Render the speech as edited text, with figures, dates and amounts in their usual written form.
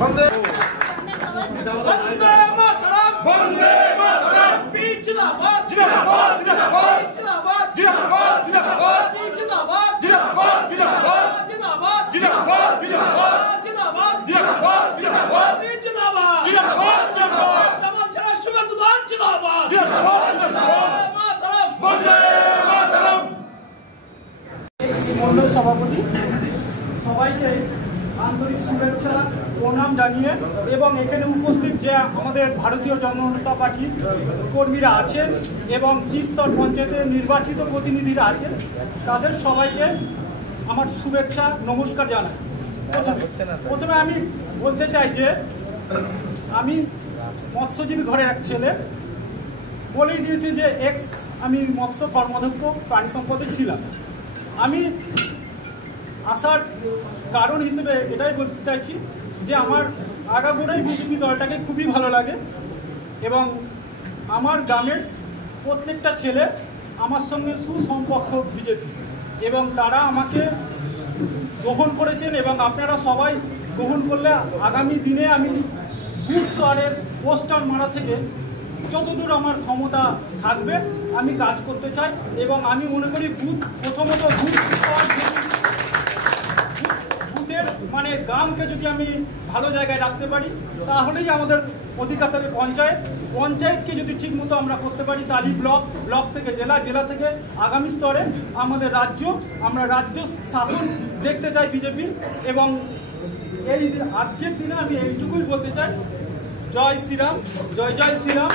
বন্দে মাতরম বন্দে মাতরম জিন্দাবাদ জিন্দাবাদ জিন্দাবাদ জিন্দাবাদ জিন্দাবাদ জিন্দাবাদ জিন্দাবাদ জিন্দাবাদ জিন্দাবাদ জিন্দাবাদ জিন্দাবাদ জিন্দাবাদ জিন্দাবাদ জিন্দাবাদ জিন্দাবাদ জিন্দাবাদ জিন্দাবাদ জিন্দাবাদ তামাম ছাড়া শুভেচ্ছা জিন্দাবাদ জিন্দাবাদ জিন্দাবাদ মাতরম বন্দে মাতরম। মণ্ডল সভাপতি সবাইকে আন্তরিক শুভেচ্ছা প্রণাম জানিয়ে এবং এখানে উপস্থিত যে আমাদের ভারতীয় জনতা পার্টির কর্মীরা আছেন এবং স্তর পঞ্চায়েতের নির্বাচিত প্রতিনিধিরা আছেন তাদের সবাইকে আমার শুভেচ্ছা নমস্কার জানাই। প্রথমে আমি বলতে চাই যে আমি মৎস্যজীবী ঘরের এক ছেলে, বলেই দিয়েছি যে আমি মৎস্য কর্মাধ্যক্ষ প্রাণী সম্পদে ছিলাম। আমি আসার কারণ হিসেবে এটাই বলতে চাইছি যে আমার আগাগোড়াই বিজেপি দলটাকে খুবই ভালো লাগে এবং আমার গ্রামের প্রত্যেকটা ছেলে আমার সঙ্গে সুসম্পর্ক বিজেপি এবং তারা আমাকে গ্রহণ করেছেন এবং আপনারা সবাই গ্রহণ করলে আগামী দিনে আমি বুথ স্তরের পোস্টার মারা থেকে যতদূর আমার ক্ষমতা থাকবে আমি কাজ করতে চাই এবং আমি মনে করি প্রথমত বুথের মানে গ্রামকে যদি আমি ভালো জায়গায় রাখতে পারি তাহলেই আমাদের অধিকার থাকে পঞ্চায়েতকে যদি ঠিকমতো আমরা করতে পারি তাহলে ব্লক থেকে জেলা থেকে আগামী স্তরে আমাদের আমরা রাজ্য শাসন দেখতে চাই বিজেপি। এবং এই আজকের দিনে আমি এইটুকুই বলতে চাই, জয় শ্রীরাম, জয় জয় শ্রীরাম।